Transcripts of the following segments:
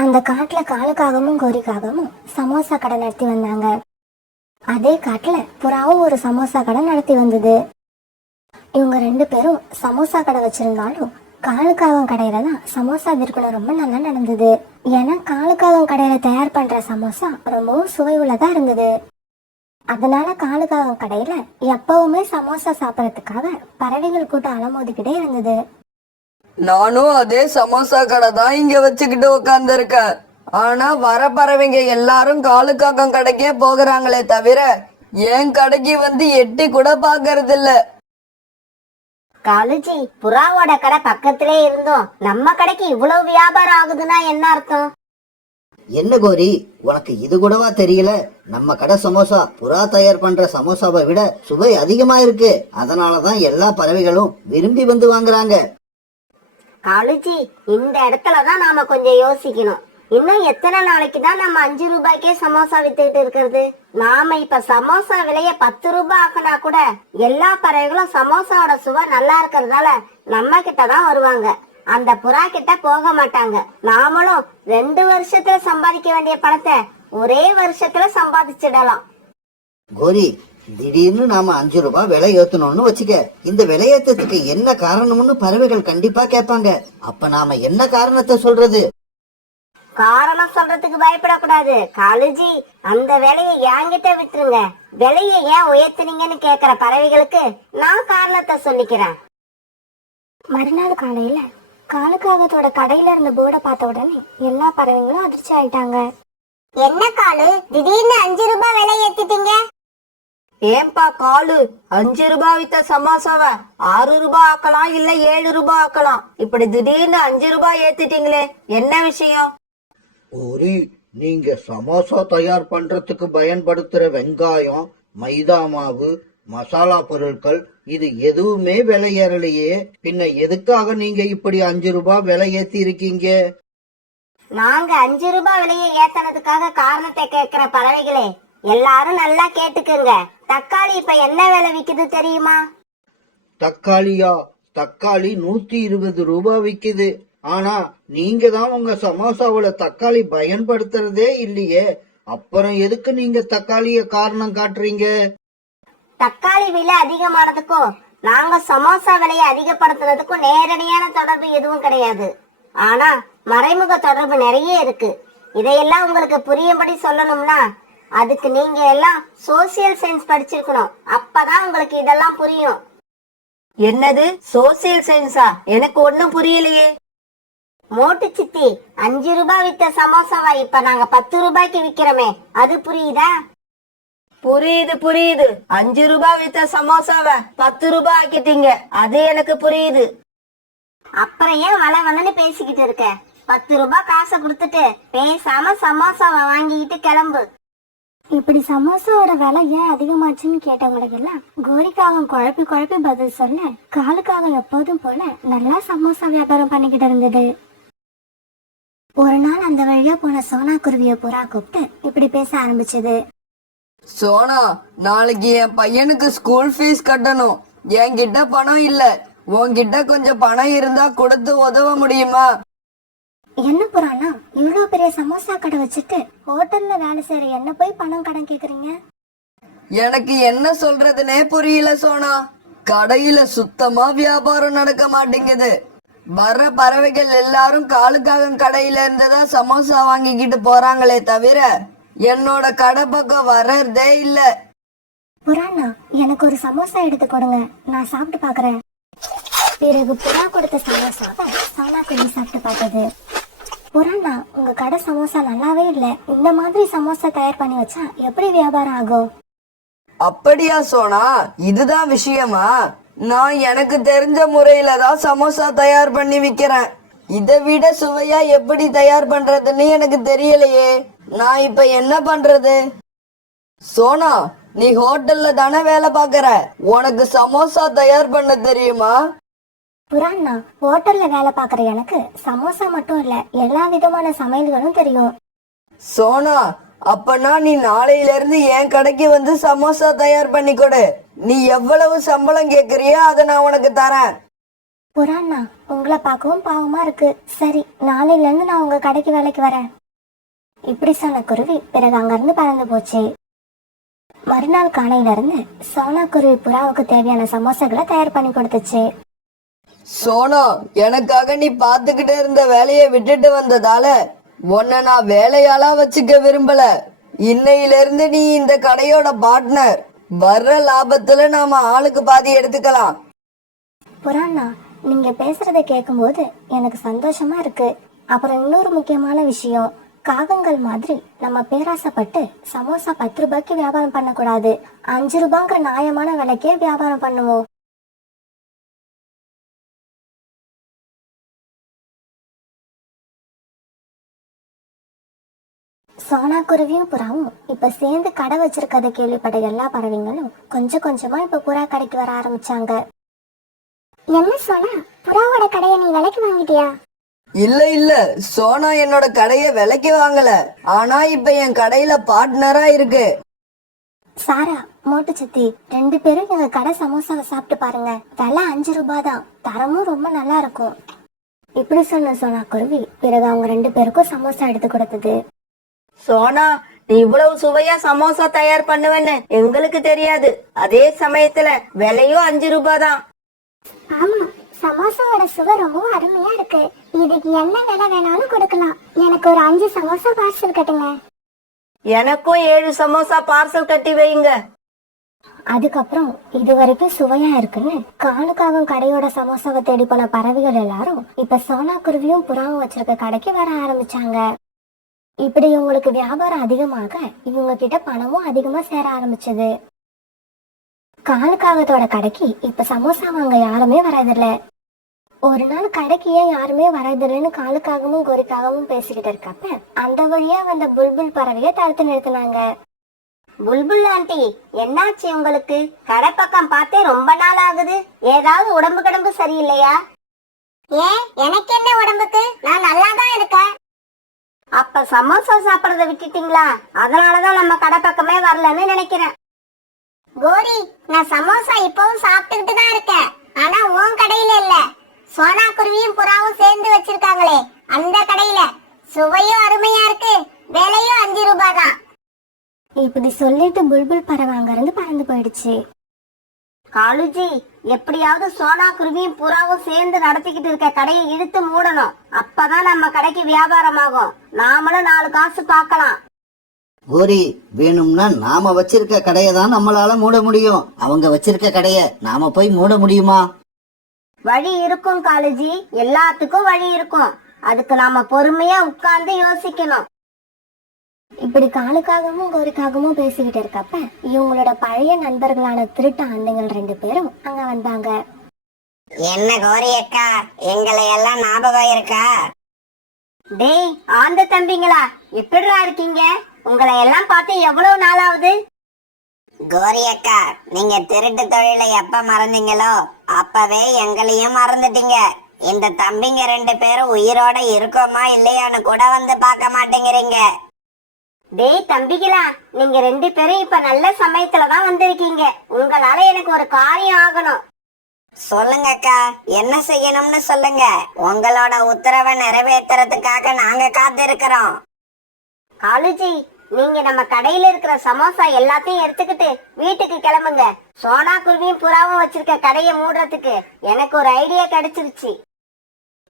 அந்த காட்டுல காலுக்காகவும் கோரிக்காகவும் சமோசா கடை நடத்தி வந்தாங்க. அதே காட்டுல புறாவும் ஒரு சமோசா கடை நடத்தி வந்தது. இவங்க 2 பேரும் சமோசா கடை வச்சிருந்தாலும் காலுக்காகம் கடையில தான் சமோசா விற்பனை ரொம்ப நல்லா நடந்தது. ஏன்னா காலுக்காகம் கடையில தயார் பண்ற சமோசா ரொம்பவும் சுவை உள்ளதா இருந்தது. அதனால காலுக்காகம் கடையில எப்பவுமே சமோசா சாப்பிடறதுக்காக பறவைகள் கூட்டம் அலமோதிக்கிட்டே இருந்தது. நானும் அதே சமோசா கடை தான் இங்க வச்சுக்கிட்டு உட்கார்ந்து இருக்கேன். ஆனா வர பறவைங்க எல்லாரும் காலுக்காகம் கடைக்கே போகிறாங்களே தவிர என் கடைக்கு வந்து எட்டி கூட பாக்குறது இல்ல. காலுஜி, புறாவோட கடை பக்கத்திலே இருந்தோம் நம்ம கடைக்கு இவ்வளவு வியாபாரம் ஆகுதுன்னா என்ன அர்த்தம்? என்ன கோரி, உனக்கு இது கூடவா தெரியல? நம்ம கடை சமோசா புறா தயார் பண்ற சமோசாவை விட சுவை அதிகமா இருக்கு. அதனாலதான் எல்லா பறவைகளும் விரும்பி வந்து வாங்குறாங்க. காலுஜி, இந்த இடத்துலதான் நாம கொஞ்சம் யோசிக்கணும். இன்னும் எத்தனை நாளைக்கு தான் நம்ம 5 ரூபாய்க்கே சமோசா வித்துக்கிட்டு இருக்கிறது? நாம இப்ப சமோசா விலைய 10 ரூபாய் ஆக்கினா கூட எல்லா பறவைகளும் சமோசாவோட சுவை நல்லா இருக்கிறதால நம்ம கிட்டதான் வருவாங்க. அந்த புறா கிட்ட போக மாட்டாங்க. நாமளும் 2 வருஷத்துல சம்பாதிக்க வேண்டிய பணத்தை ஒரே வருஷத்துல சம்பாதிச்சிடலாம். கோரி, திடீர்னு நாம 5 ரூபாய் விலை ஏத்தணும்னு வச்சுக்க. இந்த விலையேற்றத்துக்கு என்ன காரணம்னு பறவைகள் கண்டிப்பா கேட்பாங்க. அப்ப நாம என்ன காரணத்தை சொல்றது? காரணம் சொல்றதுக்கு பயப்படக்கூடாது காலுஜி. அந்த விலையை என்கிட்ட விட்டுருங்க. விலையை ஏன் உயர்த்துனீங்கன்னு கேக்குற பறவைகளுக்கு நான் காரணத்தை சொல்லிக்கிறேன். மறுநாள் காலையில காலுக்காகத்தோட கடையில இருந்த போர்டை பார்த்த உடனே எல்லா பறவைங்களும் அதிர்ச்சி ஆயிட்டாங்க. என்ன காலு, திடீர்னு 5 ரூபாய் விலை ஏத்திட்டீங்க? ஏன்பா காலு, 5 ரூபாய் வித்த சமோசாவ 6 ரூபாய் ஆக்கலாம், இல்ல 7 ரூபாய் ஆக்கலாம். இப்படி திடீர்னு 5 ரூபாய் ஏத்திட்டீங்களே, என்ன விஷயம்? கோரி, நீங்க சமோசா தயார் பண்றதுக்கு பயன்படுத்துற வெங்காயம், மைதா மாவு, மசாலா பொருட்கள் இது எதுவுமே விலை ஏறலையே. பின்ன எதுக்காக நீங்க இப்படி 5 ரூபாய் விலை ஏத்தி இருக்கீங்க? நாங்க 5 ரூபாய் விலையை ஏத்தனதுக்காக காரணத்தை கேட்கிற பறவைகளே, எல்லாரும் நல்லா கேட்டுக்குங்க. தக்காளி இப்ப என்ன விலை விக்குது தெரியுமா? தக்காளியா? தக்காளி 120 ரூபாய் விக்குது. ஆனா நீங்க தான் உங்க சமோசாவோட தக்காளி பயன்படுத்துறதே இல்லையே. அப்புறம் எதுக்கு நீங்க தக்காளிய காரணம் காட்டுறீங்க? தக்காளி விலை அதிகமானதுக்கும் நாங்க சமோசா விலையை அதிகப்படுத்துறதுக்கும் நேரடியான தொடர்பு எதுவும் கிடையாது. ஆனா மறைமுக தொடர்பு நிறைய இருக்கு. இதையெல்லாம் உங்களுக்கு புரியும்படி சொல்லணும்னா அதுக்கு நீங்க எல்லாம் சோசியல் சயின்ஸ் படிச்சிருக்கணும். அப்பதான் உங்களுக்கு இதெல்லாம் புரியும். என்னது சோசியல் சயின்ஸா? எனக்கு ஒண்ணும் புரியலையே. மோட்டு சித்தி, 5 ரூபாய் வித்த சமோசாவா இப்ப நாங்க 10 ரூபாய்க்கு விக்கிறோமே, அது புரியுதா? புரியுது புரியுது. 5 ரூபாய் வித்த சமோசாவ 10 ரூபாய் ஆக்கிட்டீங்க, அது எனக்கு புரியுது. அப்புறம் ஏன் வள வளன்னு பேசிக்கிட்டு இருக்க? 10 ரூபாய் காசை கொடுத்துட்டு பேசாம சமோசாவை வாங்கிக்கிட்டு கிளம்பு. இப்படி சமோசாவோட விலை ஏன் அதிகமாச்சுன்னு கேட்டவங்களுக்கு எல்லாம் கோரிக்காகம் குழப்பி குழப்பி பதில் சொல்ல காலுக்காகம் எப்போதும் போல நல்லா சமோசா வியாபாரம் பண்ணிக்கிட்டு இருந்தது. ஒரு நாள் அந்த வழியா போன சோனா குருவிய புறா கூப்பிட்டு இப்படி பேச ஆரம்பிச்சது. சோனா, நாளைக்கு என் பையனுக்கு ஸ்கூல் ஃபீஸ் கட்டணும். என்கிட்ட பணம் இல்ல. உன்கிட்ட கொஞ்சம் பணம் இருந்தா கொடுத்து உதவ முடியுமா? என்ன புறானா, இவ்வளவு பெரிய சமோசா கடை வச்சுட்டு ஹோட்டல்ல வேலை செய்யற என்ன போய் பணம் கடன் கேக்குறீங்க? எனக்கு என்ன சொல்றதுனே புரியல சோனா. கடையில சுத்தமா வியாபாரம் நடக்க மாட்டேங்குது. வர்ற பறவைகள் எல்லாரும் காலுக்காக கடையில இருந்துதான் சமோசா வாங்கிக்கிட்டு போறாங்களே தவிர என்னோட கடை பக்கம் வர்றதே இல்ல. புறானா, எனக்கு ஒரு சமோசா எடுத்து கொடுங்க, நான் சாப்பிட்டு பாக்குறேன். பிறகு புறா கொடுத்த சமோசாவை சோனா குருவி சாப்பிட்டு பார்த்தது. புறானா, உங்க கடை சமோசா நல்லாவே இல்ல. இந்த மாதிரி சமோசா தயார் பண்ணி வச்சா எப்படி வியாபாரம் ஆகும்? அப்படியா சோனா, இதுதான் விஷயமா? நான் எனக்கு தெரிஞ்ச முறையில தான் சமோசா தயார் பண்ணி விக்கிறேன். இதை விட சுவையா எப்படி தயார் பண்றதுன்னு எனக்கு தெரியலையே. நான் இப்ப என்ன பண்றது? சோனா, நீ ஹோட்டல்ல தானே வேலை பாக்குற, உனக்கு சமோசா தயார் பண்ண தெரியுமா? புறானா, ஹோட்டல்ல வேலை பாக்குற எனக்கு சமோசா மட்டும் இல்ல எல்லா விதமான சமையல்களும் தெரியும். சோனா, அப்பனா நீ நாளையில இருந்து என் கடைக்கு வந்து சமோசா தயார் பண்ணி கொடு. நீ எவ்வளவு சம்பளம் கேக்குறியோ அதை நான் உனக்கு தரேன். புறாண்ணா, உங்களை பார்க்கவும் பாவமா இருக்கு. சரி, நாளையில இருந்து நான் உங்க கடைக்கு வேலைக்கு வரேன். இப்படி சொன்ன குருவி பிறகு அங்கிருந்து பறந்து போச்சு. மறுநாள் காலையில இருந்து சோனா குருவி புறாவுக்கு தேவையான சமோசாக்களை தயார் பண்ணி கொடுத்துச்சு. சோனா, எனக்காக நீ பாத்துக்கிட்டு இருந்த வேலையை விட்டுட்டு வந்ததால உன்னை நான் வேலையாளா வச்சுக்க விரும்பல. இன்னையில இருந்து நீ இந்த கடையோட பார்ட்னர். வர்ற லாபத்துல நாம ஆளுக்கு பாதி எடுத்துக்கலாம். புறாண்ணா, நீங்க பேசுறத கேட்கும்போது எனக்கு சந்தோஷமா இருக்கு. அப்புறம் இன்னொரு முக்கியமான விஷயம், காகங்கள் மாதிரி நம்ம பேராசைப்பட்டு சமோசா 10 ரூபாய்க்கு வியாபாரம் பண்ணக்கூடாது. 5 ரூபாங்கிற நியாயமான விலைக்கே வியாபாரம் பண்ணுவோம். சோனா குருவியும் புறாவும் இப்ப சேர்ந்து கடை வச்சிருக்கதை கேள்விப்பட்ட எல்லா பறவைங்களும் கொஞ்சம் கொஞ்சமா இப்ப புறா கடைக்கு வர ஆரம்பிச்சாங்க. என்ன சோனா, புறாவோட கடையை நீ விலைக்கு வாங்கிட்டியா? இல்ல சோனா என்னோட கடைய விலைக்கு வாங்கல. ஆனா இப்ப என் கடையில பார்ட்னரா இருக்கு. சாரா, மோட்டு சித்தி, 2 பேரும் எங்க கடை சமோசாவை சாப்பிட்டு பாருங்க. விலை 5 ரூபாய் தான். தரமும் ரொம்ப நல்லா இருக்கும். இப்படி சொன்ன சோனா குருவி பிறகு அவங்க 2 பேருக்கும் சமோசா எடுத்து கொடுத்தது. சோனா, நீ இவ்வளவு சுவையா சமோசா தயார் பண்ணுவேன்னு எங்களுக்கு தெரியாது. அதே சமயத்துல விலையும் 5 ரூபாய் தான். ஆமா, சமோசாவோட சுவை ரொம்பவும் அருமையா இருக்கு. இதுக்கு என்ன விலை வேணாலும் கொடுக்கலாம். எனக்கு ஒரு 5 சமோசா பார்சல் கட்டுங்க. எனக்கும் 7 சமோசா பார்சல் கட்டி வைங்க. அதுக்கப்புறம் இது வரைக்கும் சுவையா இருக்குன்னு காலுக்காகவும் கடையோட சமோசாவை தேடி போன பறவைகள் எல்லாரும் இப்ப சோனா குருவியும் புறாவும் வச்சிருக்க கடைக்கு வர ஆரம்பிச்சாங்க. இப்படி இவங்களுக்கு வியாபாரம் அதிகமாக இவங்க கிட்ட பணமும் அதிகமா சேர ஆரம்பிச்சது. காலுக்காகத்தோட கடைக்கு இப்ப சமோசா வாங்க யாருமே வரதில்ல. ஒரு நாள் கடைக்கு ஏன் யாருமே வரதில்லைன்னு காலுக்காகவும் கோரிக்காகவும் பேசிக்கிட்டு இருக்கப்ப அந்த வழியா வந்த புல்புல் பறவையை தடுத்து நிறுத்தினாங்க. புல்புல் ஆண்டி, என்னாச்சு உங்களுக்கு? கடை பக்கம் பார்த்தே ரொம்ப நாள் ஆகுது. ஏதாவது உடம்பு கடம்பு சரியில்லையா? ஏன், எனக்கு என்ன உடம்புக்கு? நான் நல்லா தான் இருக்கேன். அப்ப சமோசா சாப்பிடறத விட்டுட்டீங்களா? அதனாலதான் நம்ம கடை பக்கமே வரலன்னு நினைக்கிறேன். கோரி, நான் சமோசா இப்பவும் சாப்பிட்டுக்கிட்டு தான் இருக்கேன். ஆனா உன் கடையில இல்ல, சோனா குருவியும் புறாவும் சேர்ந்து வச்சிருக்காங்களே அந்த கடையில. சுவையும் அருமையா இருக்கு, விலையும் 5 ரூபாய் தான். இப்படி சொல்லிட்டு புல்புல் பறவை அங்கிருந்து பறந்து போயிடுச்சு. காலுஜி, எப்படியாவது சோனா குருவியும் புறாவும் சேர்ந்து நடத்திக்கிட்டு இருக்க கடையை இழுத்து மூடணும். அப்பதான் நம்ம கடைக்கு வியாபாரம் ஆகும். நாமளும் 4 காசு பார்க்கலாம். கோரி, வேணும்னா நாம வச்சிருக்க கடையை தான் நம்மளால மூட முடியும். அவங்க வச்சிருக்க கடைய நாம போய் மூட முடியுமா? வழி இருக்கும் காலுஜி, எல்லாத்துக்கும் வழி இருக்கும். அதுக்கு நாம பொறுமையா உட்கார்ந்து யோசிக்கணும். இப்படி காலுக்காகவும் கோரிக்காகவும் பேசிக்கிட்டு இருக்கப்ப இவங்களோட பழைய நண்பர்களான திருட்டு ஆந்தைகள் 2 பேரும் அங்க வந்தாங்க. என்ன கோரி அக்கா, எங்களை எல்லாம் ஞாபகம் இருக்கா? டேய் ஆந்த தம்பிங்களா, எப்படிடா இருக்கீங்க? உங்களை எல்லாம் பார்த்து எவ்வளவு நாளாவது? கோரி அக்கா, நீங்க திருட்டு தொழிலை எப்ப மறந்தீங்களோ அப்பவே எங்களையும் மறந்துட்டீங்க. இந்த தம்பிங்க 2 பேரும் உயிரோட இருக்கோமா இல்லையான்னு கூட வந்து பார்க்க மாட்டேங்கிறீங்க. டேய் தம்பிகளா, நீங்க 2 பேரும் இப்ப நல்ல சமயத்துலதான் வந்திருக்கீங்க. உங்களால எனக்கு ஒரு காரியம் ஆகணும். சொல்லுங்க அக்கா, என்ன செய்யணும்னு சொல்லுங்க. உங்களோட உத்தரவை நிறைவேற்றுறதுக்காக நாங்க காத்திருக்கிறோம். காலுஜி, நீங்க நம்ம கடையில இருக்கிற சமோசா எல்லாத்தையும் எடுத்துக்கிட்டு வீட்டுக்கு கிளம்புங்க. சோனா குருவியும் புறாவும் வச்சிருக்க கடையை மூடுறதுக்கு எனக்கு ஒரு ஐடியா கிடைச்சிருச்சு.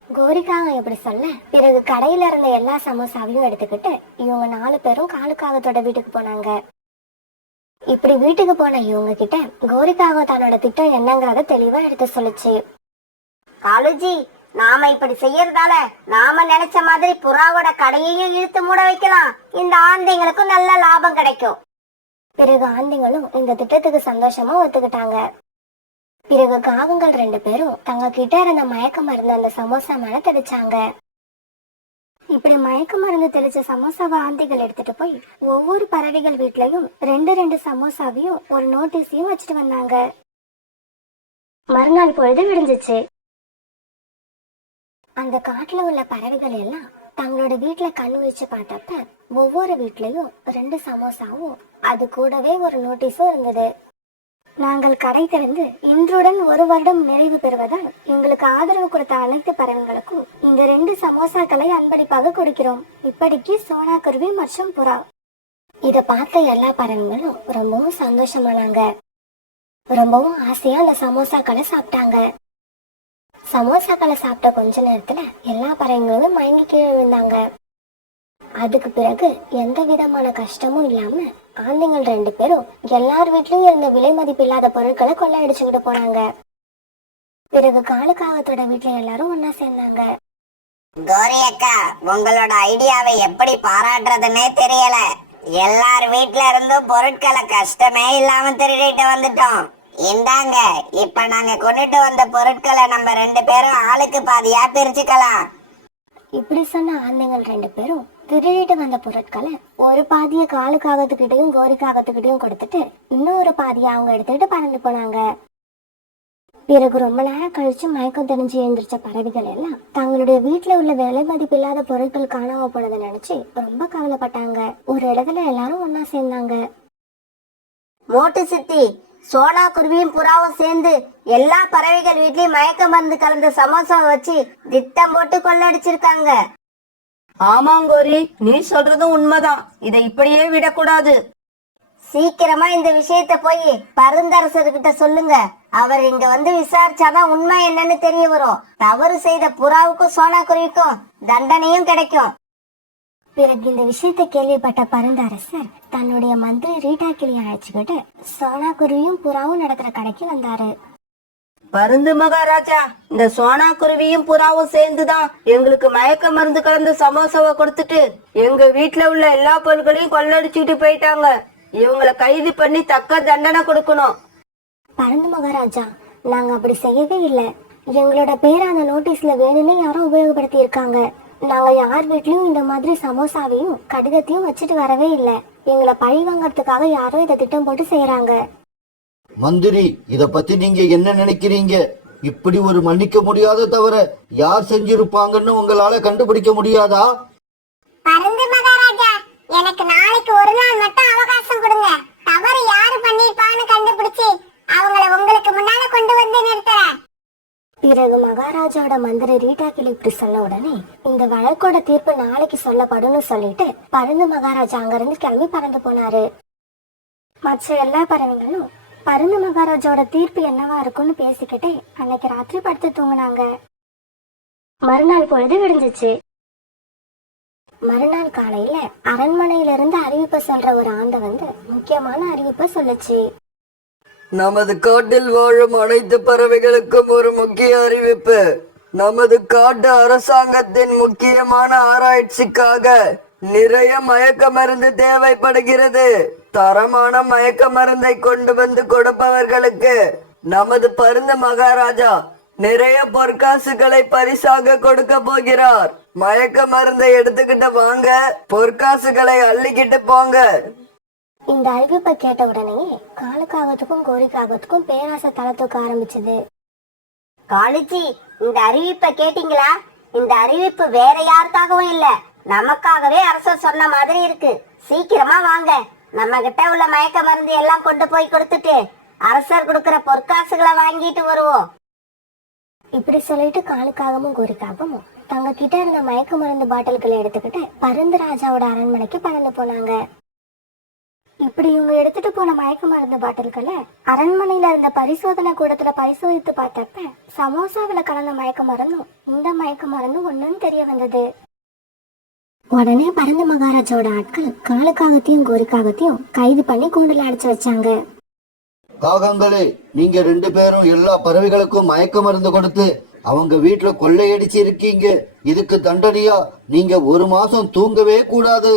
கோரிக்காக எப்படி சொல்ல பிறகு கடையில இருந்த எல்லா சமோசாவையும் எடுத்துக்கிட்டு இவங்க 4 பேரும் காலுக்காகத்தோட வீட்டுக்கு போனாங்க. இப்படி வீட்டுக்கு போன இவங்க கிட்ட கோரிக்காக தன்னோட திட்டம் என்னங்கறத தெளிவா எடுத்து சொல்லுச்சு. காலுஜி, நாம இப்படி செய்யறதால நாம நினைச்ச மாதிரி புறாவோட கடையையும் இழுத்து மூட வைக்கலாம். இந்த ஆந்தைங்களுக்கும் நல்ல லாபம் கிடைக்கும். பிறகு ஆந்தைங்களும் இந்த திட்டத்துக்கு சந்தோஷமா ஒத்துக்கிட்டாங்க. பிறகு காகங்கள் 2 பேரும் தங்க கிட்ட இருந்த மயக்க மருந்து அந்த சமோசா மேல தெளிச்சாங்க. இப்படி மயக்க மருந்து தெளிச்ச சமோசாவை ஆந்தைகள் எடுத்துட்டு போய் ஒவ்வொரு பறவைகள் வீட்லயும் 2 சமோசாவையும் ஒரு நோட்டீஸையும் வச்சுட்டு வந்தாங்க. மறுநாள் பொழுது விடிஞ்சிச்சு. அந்த காட்டுல உள்ள பறவைகள் எல்லாம் தங்களோட வீட்டுல கண் வச்சு பார்த்தப்ப ஒவ்வொரு வீட்லயும் 2 சமோசாவும் அது கூடவே ஒரு நோட்டீஸும் இருந்தது. நாங்கள் கடை திறந்து இன்றுடன் 1 வருடம் நிறைவு பெறுவதால் எங்களுக்கு ஆதரவு கொடுத்த அனைத்து பறவைகளுக்கும் இந்த 2 சமோசாக்களை அன்பளிப்பாக கொடுக்கிறோம். இப்படிக்கு சோனா குருவி மற்றும் புறா. இதை பார்த்த எல்லா பறவைகளும் ரொம்பவும் சந்தோஷமானாங்க. ரொம்பவும் ஆசையா அந்த சமோசாக்களை சாப்பிட்டாங்க. சமோசாக்களை சாப்பிட்ட கொஞ்ச நேரத்துல எல்லா பறவைங்களும் மயங்கி கீழே விழுந்தாங்க. அதுக்கு பிறகு எந்த விதமான கஷ்டமும் இல்லாம ஆந்தைங்கள் 2 பேரும் எல்லார் வீட்லயும் இருந்த விலை மதிப்பில்லாத பொருட்களை கொள்ளையடிச்சுக்கிட்டு போனாங்க. பிறகு காலுக்காகத்தோட வீட்டுல எல்லாரும் ஒன்னா சேர்ந்தாங்க. கோரி அக்கா, உங்களோட ஐடியாவை எப்படி பாராட்டுறதுன்னே தெரியல. எல்லார் வீட்ல இருந்தும் பொருட்களை கஷ்டமே இல்லாம திருடிட்டு வந்துட்டோம். இந்தாங்க, இப்ப நாங்க கொண்டுட்டு வந்த பொருட்களை நம்ம 2 பேரும் ஆளுக்கு பாதியா பிரிச்சுக்கலாம். இப்படி சொன்ன ஆந்தைங்கள் 2 பேரும் திருடிட்டு வந்த பொருட்களை ஒரு பாதிய காலுக்காகத்துக்கிட்டையும் கோரிக்காகத்துக்கிட்டையும் கொடுத்துட்டு இன்னொரு பாதியை அவங்க எடுத்துக்கிட்டு பறந்து போனாங்க. பிறகு ரொம்ப நேரம் கழிச்சு மயக்கம் தெரிஞ்சு எழுந்திரிச்ச பறவைகள் எல்லாம் தங்களுடைய வீட்டுல உள்ள விலை மதிப்பில்லாத பொருட்கள் காணாம போனதை நினைச்சு ரொம்ப கவலைப்பட்டாங்க. ஒரு இடத்துல எல்லாரும் ஒன்னா சேர்ந்தாங்க. மோட்டு சித்தி, சோனா குருவியும் புறாவும் சேர்ந்து எல்லா பறவைகள் வீட்லயும் மயக்க மருந்து கலந்த சமோசா வச்சு திட்டம் போட்டு கொள்ளடிச்சிருக்காங்க. ஆமாங்கோரி, நீ சொல்றதும் உண்மைதான். இதை இப்படியே விடக்கூடாது. சீக்கிரமா இந்த விஷயத்த போய் பருந்தரசர்கிட்ட சொல்லுங்க. அவர் இங்க வந்து விசாரிச்சாதான் உண்மை என்னன்னு தெரிய வரும். தவறு செய்த புறாவுக்கும் சோனா குருவிக்கும் தண்டனையும் கிடைக்கும். பிறகு இந்த விஷயத்தை கேள்விப்பட்ட பருந்தரசர் தன்னுடைய மந்திரி ரீட்டா கிளியை அழைச்சுக்கிட்டு சோனா குருவியும் புறாவும் நடக்கிற கடைக்கு வந்தாரு. பருந்து மகாராஜா, இந்த சோனா குருவியும் புறாவும் சேர்ந்துதான் எங்களுக்கு மயக்க மருந்து கலந்த சமோசாவை கொடுத்துட்டு எங்க வீட்டுல உள்ள எல்லா பொருட்களையும் கொள்ளடிச்சுட்டு போயிட்டாங்க. இவங்களை கைது பண்ணி தக்க தண்டனை கொடுக்கணும். பருந்து மகாராஜா, நாங்க அப்படி செய்யவே இல்லை. எங்களோட பேரை அந்த நோட்டீஸ்ல வேணும்னே யாரும் உபயோகப்படுத்தி இருக்காங்க. நாங்க யார் வீட்லயும் இந்த மாதிரி சமோசாவையும் கடிதத்தையும் வச்சுட்டு வரவே இல்லை. எங்களை பழி வாங்கறதுக்காக யாரோ இதை திட்டம் போட்டு செய்யறாங்க. மந்திரி, இத பத்தி நீங்க என்ன நினைக்கிறீங்க? இப்படி ஒரு மன்னிக்க முடியாத தவிர யார் செஞ்சிருப்பாங்கன்னு உங்களால கண்டுபிடிக்க முடியாதா? பருந்து மகாராஜா, எனக்கு நாளைக்கு ஒரு நாள் மட்டும் அவகாசம் கொடுங்க. தவறு யாரு பண்ணிருப்பான்னு கண்டுபிடிச்சு அவங்கள உங்களுக்கு முன்னால கொண்டு வந்து நிறுத்துறேன். பிறகு மகாராஜாவோட மந்திரி ரீட்டா கிளி இப்படி சொன்ன உடனே இந்த வழக்கோட தீர்ப்பு நாளைக்கு சொல்லப்படும்னு சொல்லிட்டு பருந்து மகாராஜா அங்கிருந்து கிளம்பி பறந்து போனாரு. மற்ற எல்லா பறவைகளும் பருந்து மகாராஜாவோட தீர்ப்பு என்னவா இருக்கும்னு பேசிக்கிட்டே அன்னைக்கு ராத்திரி படுத்து தூங்குனாங்க. மறுநாள் பொழுது விடிஞ்சிச்சு. மறுநாள் காலையில அரண்மனையில இருந்து அறிவிப்பை சொல்ற ஒரு ஆந்தை வந்து முக்கியமான அறிவிப்பை சொல்லுச்சு. நமது காட்டில் வாழும் அனைத்து பறவைகளுக்கும் ஒரு முக்கிய அறிவிப்பு. நமது காட்டு அரசாங்கத்தின் முக்கியமான ஆராய்ச்சிக்காக நிறைய மயக்க மருந்து தேவைப்படுகிறது. தரமான மயக்க மருந்தை கொண்டு வந்து கொடுப்பவர்களுக்கு நமது பருந்து மகாராஜா நிறைய பொற்காசுகளை பரிசாக கொடுக்க போகிறார். மயக்க மருந்தை எடுத்துக்கிட்டு வாங்க, பொற்காசுகளை அள்ளிக்கிட்டு போங்க. இந்த அறிவிப்பை கேட்ட உடனே காலுக்காகத்துக்கும் கோரிக்காகத்துக்கும் பேராசை தலை தூக்க ஆரம்பிச்சது. காளிஜி, இந்த அறிவிப்பை கேட்டீங்களா? இந்த அறிவிப்பு வேற யாருக்காகவும் இல்ல, நமக்காகவே அரசர் சொன்ன மாதிரி இருக்கு. சீக்கிரமா வாங்க, நம்ம கிட்ட உள்ள மயக்க மருந்து எல்லாம் கொண்டு போய் கொடுத்துட்டு அரசர் கொடுக்கிற பொற்காசுகளை வாங்கிட்டு வருவோம். இப்படி சொல்லிட்டு காலுக்காகவும் கோரிக்காகவும் தங்க கிட்ட இருந்த மயக்க மருந்து பாட்டில்களை எடுத்துக்கிட்டு பருந்து ராஜாவோட அரண்மனைக்கு பறந்து போனாங்க. இப்படி இவங்க எடுத்துட்டு போன மயக்க மருந்து பாட்டில்களை அரண்மனையில இருந்த பரிசோதனை கூடத்துல பரிசோதித்து பார்த்தப்ப சமோசாவில கலந்த மயக்க மருந்தும் இந்த மயக்க மருந்தும் ஒண்ணுன்னு தெரிய வந்தது. உடனே பருந்து மகாராஜாவோட ஆட்கள் காலுக்காகத்தையும் கோரிக்காகத்தையும் கைது பண்ணி கூண்டுல அடைச்சு வச்சாங்க. காகங்களே, நீங்க 2 பேரும் எல்லா பறவைகளுக்கும் மயக்க மருந்து கொடுத்து அவங்க வீட்டுல கொள்ளையடிச்சு இருக்கீங்க. இதுக்கு தண்டனையா நீங்க 1 மாசம் தூங்கவே கூடாது.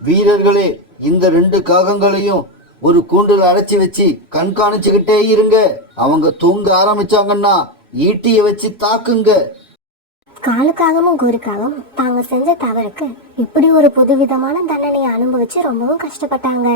வீரர்களே, இந்த 2 காகங்களையும் ஒரு கூண்டுல அடைச்சி வச்சு கண்காணிச்சுக்கிட்டே இருங்க. அவங்க தூங்க ஆரம்பிச்சாங்கன்னா ஈட்டிய வச்சு தாக்குங்க. காலுக்காகவும் கோரிக்காகவும் தாங்க செஞ்ச தவறுக்கு இப்படி ஒரு புதுவிதமான தண்டனையை அனுபவிச்சு ரொம்பவும் கஷ்டப்பட்டாங்க.